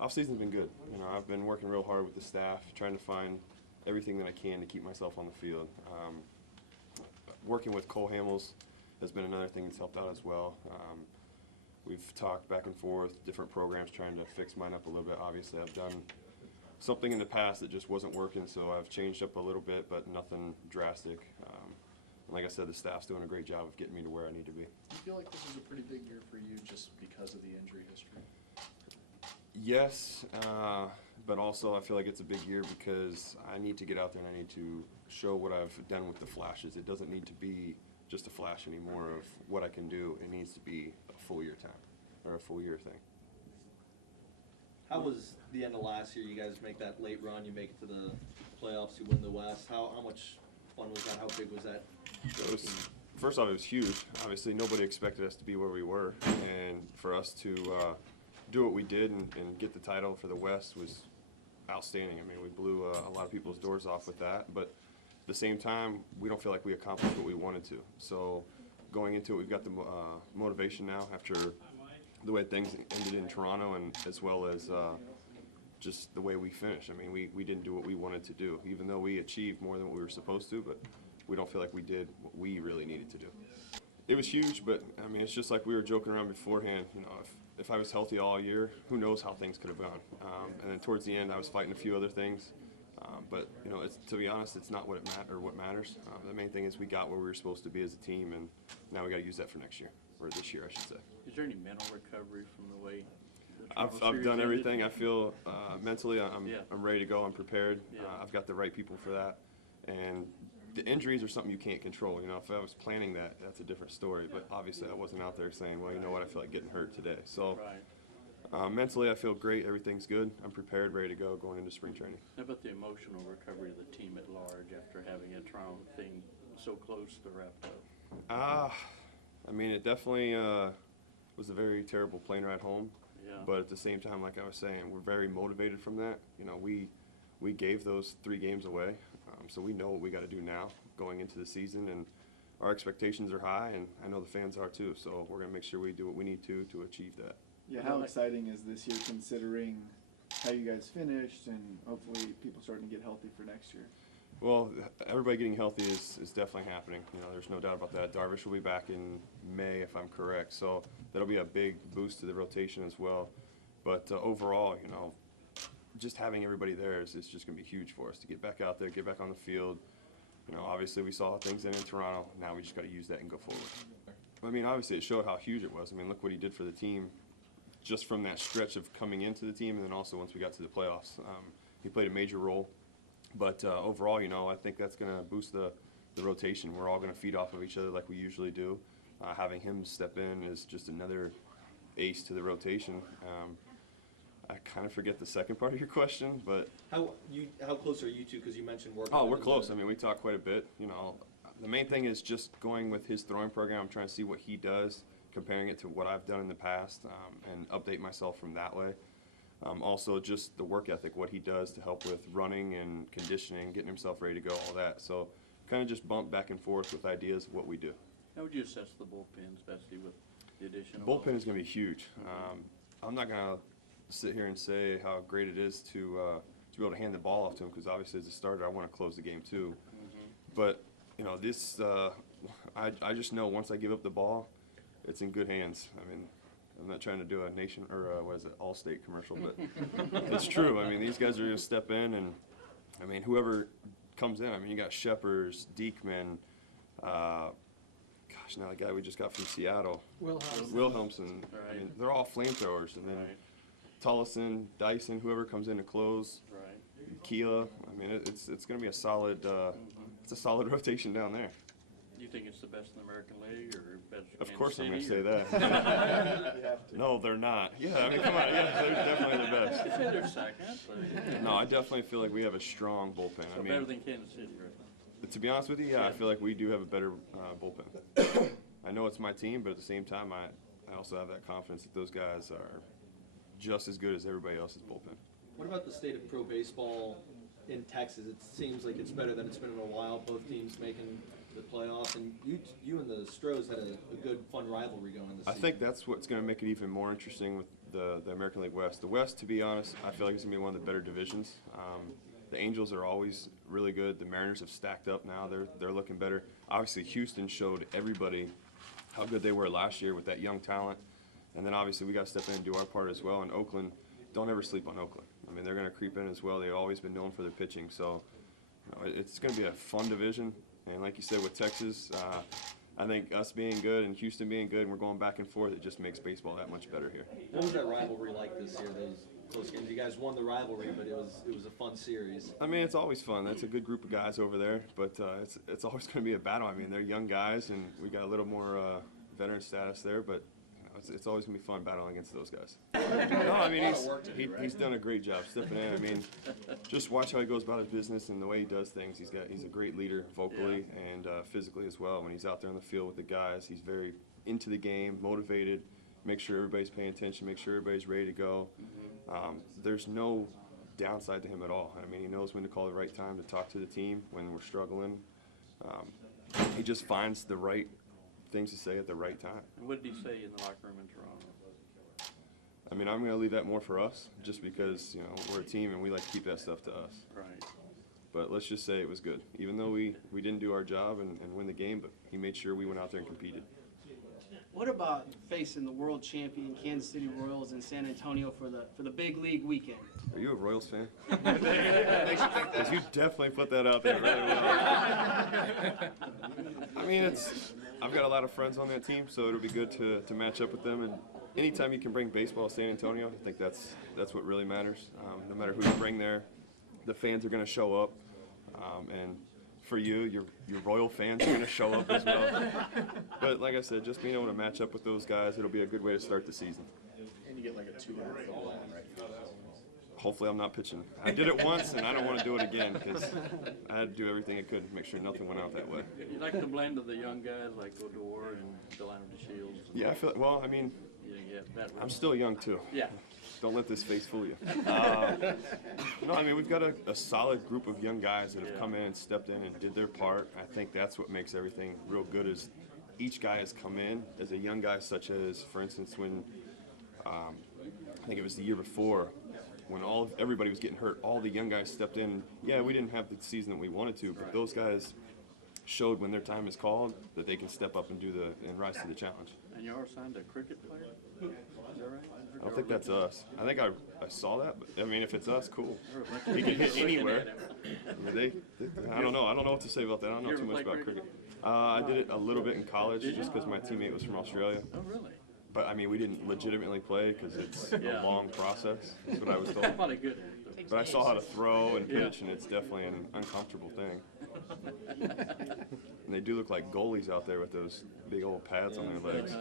Off-season's been good. You know, I've been working real hard with the staff, trying to find everything that I can to keep myself on the field. Working with Cole Hamels has been another thing that's helped out as well. We've talked back and forth, different programs trying to fix mine up a little bit. Obviously, I've done something in the past that just wasn't working, so I've changed up a little bit, but nothing drastic. Like I said, the staff's doing a great job of getting me to where I need to be. Do you feel like this is a pretty big year for you just because of the injury history? Yes, but also I feel like it's a big year because I need to get out there and I need to show what I've done with the flashes. It doesn't need to be just a flash anymore of what I can do. It needs to be a full year time or a full year thing. How was the end of last year? You guys make that late run, you make it to the playoffs, you win the West. How much fun was that? How big was that? First off, it was huge. Obviously, nobody expected us to be where we were, and for us to do what we did and get the title for the West was outstanding. I mean, we blew a lot of people's doors off with that, but at the same time, we don't feel like we accomplished what we wanted to. So going into it, we've got the motivation now after the way things ended in Toronto, and as well as just the way we finished. I mean, we didn't do what we wanted to do, even though we achieved more than what we were supposed to, but we don't feel like we did what we really needed to do. It was huge, but I mean, it's just like we were joking around beforehand. You know, if I was healthy all year, who knows how things could have gone. And then towards the end, I was fighting a few other things. But you know, to be honest, it's not what matters. The main thing is we got where we were supposed to be as a team, and now we got to use that for next year, or this year, I should say. Is there any mental recovery from the way? I've done everything. I feel mentally, I'm ready to go. I'm prepared. Yeah. I've got the right people for that, and the injuries are something you can't control. You know, if I was planning that, that's a different story. But obviously, I wasn't out there saying, well, you know what, I feel like getting hurt today. So Right. mentally, I feel great. Everything's good. I'm prepared, ready to go going into spring training. How about the emotional recovery of the team at large after having a Toronto thing so close to wrapped up? I mean, it definitely was a very terrible plane ride home. Yeah. But at the same time, like I was saying, we're very motivated from that. You know, we gave those 3 games away, so we know what we got to do now going into the season, and our expectations are high, and I know the fans are too. So we're going to make sure we do what we need to achieve that. Yeah, how exciting is this year considering how you guys finished and hopefully people starting to get healthy for next year? Well, everybody getting healthy is definitely happening. You know, there's no doubt about that. Darvish will be back in May, if I'm correct. So that'll be a big boost to the rotation as well. But overall, you know, just having everybody there is just going to be huge for us to get back out there, get back on the field. You know, obviously we saw things in Toronto. Now we just got to use that and go forward. I mean, obviously it showed how huge it was. I mean, look what he did for the team just from that stretch of coming into the team, and then also once we got to the playoffs. He played a major role. But overall, you know, I think that's going to boost the rotation. We're all going to feed off of each other like we usually do. Having him step in is just another ace to the rotation. I kind of forget the second part of your question, but How close are you two? Because you mentioned working. oh, we're close. I mean, we talk quite a bit. You know, the main thing is just going with his throwing program. I'm trying to see what he does, comparing it to what I've done in the past, and update myself from that way. Also, just the work ethic, what he does to help with running and conditioning, getting himself ready to go, all that. So kind of just bump back and forth with ideas of what we do. How would you assess the bullpen, especially with the addition of Bullpen is going to be huge. I'm not going to sit here and say how great it is to be able to hand the ball off to him, because obviously as a starter I want to close the game too. But you know, this I just know once I give up the ball, it's in good hands. I mean, I'm not trying to do a nation or what is it, Allstate commercial, but it's true. I mean, these guys are going to step in, and I mean, whoever comes in. I mean, you got Sheppers, Diekman, gosh, now the guy we just got from Seattle, Wilhelmsen. Right. I mean, they're all flamethrowers, and then Right. Tullison, Dyson, whoever comes in to close, Right. Keela. I mean, it's going to be a solid it's a solid rotation down there. Do you think it's the best in the American League or best? Of course, I'm going to City, say or- that. You have to. No, they're not. Yeah, I mean, come on. Yeah, they're definitely the best. They say they're second, but No, I definitely feel like we have a strong bullpen. so I better mean, than Kansas City, right? to be honest with you, yeah, I feel like we do have a better bullpen. I know it's my team, but at the same time, I also have that confidence that those guys are just as good as everybody else's bullpen. What about the state of pro baseball in Texas? It seems like it's better than it's been in a while. Both teams making the playoffs, and you and the Stros had a good, fun rivalry going this I season. think that's what's going to make it even more interesting with the American League West. The West, to be honest, I feel like it's going to be one of the better divisions. The Angels are always really good. The Mariners have stacked up now. They're looking better. Obviously, Houston showed everybody how good they were last year with that young talent. And then obviously we got to step in and do our part as well. And Oakland, don't ever sleep on Oakland. I mean, they're going to creep in as well. They've always been known for their pitching. So it's going to be a fun division. And like you said, with Texas, I think us being good and Houston being good, and we're going back and forth, it just makes baseball that much better here. What was that rivalry like this year? Those close games. You guys won the rivalry, but it was a fun series. I mean, it's always fun. That's a good group of guys over there, but it's always going to be a battle. I mean, they're young guys, and we got a little more veteran status there, but it's always going to be fun battling against those guys. No, I mean, he's done a great job stepping in. I mean, just watch how he goes about his business and the way he does things. He's a great leader vocally and physically as well. When he's out there in the field with the guys, he's very into the game, motivated, make sure everybody's paying attention, make sure everybody's ready to go. There's no downside to him at all. I mean, he knows when to call the right time to talk to the team when we're struggling. He just finds the right things to say at the right time. And what did he say in the locker room in Toronto? I mean, I'm going to leave that more for us, just because, you know, we're a team and we like to keep that stuff to us. Right. But let's just say it was good. Even though we didn't do our job and win the game, but he made sure we went out there and competed. What about facing the world champion Kansas City Royals in San Antonio for the big league weekend? Are you a Royals fan? Because you definitely put that out there really well. I mean, I've got a lot of friends on that team, so it'll be good to match up with them. And anytime you can bring baseball to San Antonio, I think that's what really matters. No matter who you bring there, the fans are going to show up. And for you, your Royal fans are going to show up as well. But like I said, just being able to match up with those guys, it'll be a good way to start the season. And you get like a 200 foot line, right? Hopefully I'm not pitching. I did it once, and I don't want to do it again because I had to do everything I could to make sure nothing went out that way. You like the blend of the young guys like Odor and Delano DeShields? Yeah, I feel well, I mean, I'm still young too. Yeah. Don't let this face fool you. No, I mean, we've got a solid group of young guys that have come in and stepped in and did their part. I think that's what makes everything real good is each guy has come in as a young guy, such as, for instance, when I think it was the year before, when everybody was getting hurt, all the young guys stepped in. Yeah, we didn't have the season that we wanted to, but those guys showed when their time is called that they can step up and rise to the challenge. And you are signed a cricket player? Is that right? I don't think that's us. I think I saw that, but I mean, if it's us, cool. He can hit anywhere. I mean, I don't know. I don't know what to say about that. I don't know too much about cricket. I did it a little bit in college just because my teammate was from Australia. Oh, really? But I mean, we didn't legitimately play because it's a long process. That's what I was told. Probably good. But I saw how to throw and pitch, and it's definitely an uncomfortable thing. And they do look like goalies out there with those big old pads on their legs.